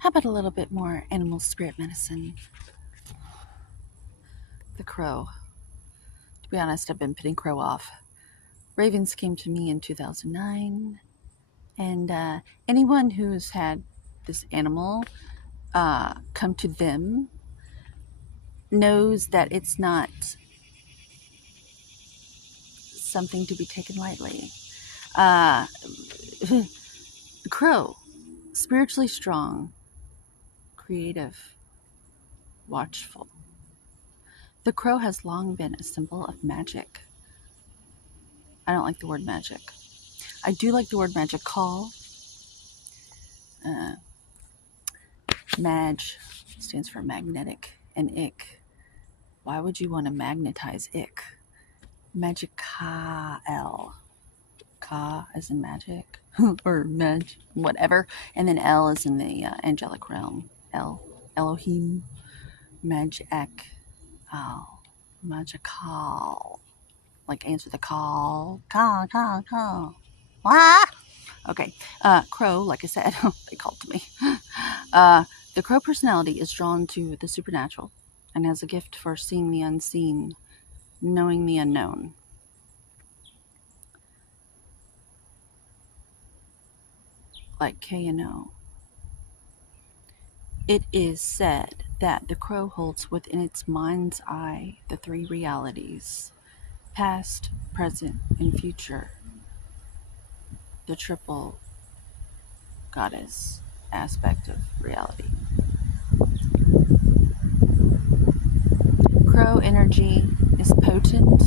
How about a little bit more animal spirit medicine? The crow. To be honest, I've been putting crow off. Ravens came to me in 2009, and anyone who's had this animal come to them knows that it's not something to be taken lightly. Uh, the crow, spiritually strong, creative, watchful. The crow has long been a symbol of magic. I don't like the word magic. I do like the word magical. Uh, Mag stands for magnetic, and ick. Why would you want to magnetize ick? Magical. Ka as in magic, or mag, whatever. And then L is in the angelic realm. El, Elohim, magic, magical. Like answer the call. Call. Ah! Okay. Crow, like I said, they called to me. The crow personality is drawn to the supernatural and has a gift for seeing the unseen, knowing the unknown. Like K and O. It is said that the crow holds within its mind's eye the three realities: past, present, and future. The triple goddess aspect of reality. Crow energy is potent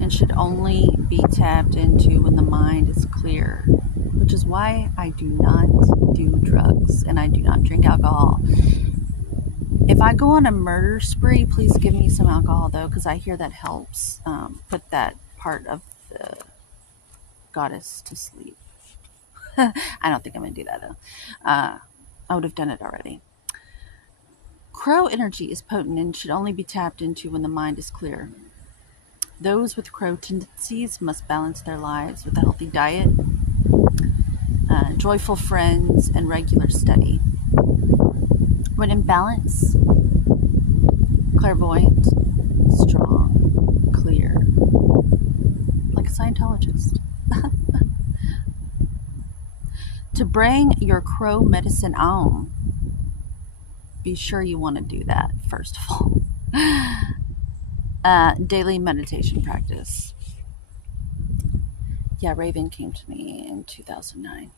and should only be tapped into when the mind is clear, which is why I do not do drugs and I do not drink alcohol. If I go on a murder spree, please give me some alcohol, though, because I hear that helps put that part of the goddess to sleep. I don't think I'm going to do that, though. I would have done it already. Crow energy is potent and should only be tapped into when the mind is clear. Those with crow tendencies must balance their lives with a healthy diet, joyful friends, and regular study. When in balance, clairvoyant, strong, clear, like a Scientologist. To bring your crow medicine on, be sure you want to do that, first of all. Daily meditation practice. Yeah, Raven came to me in 2009.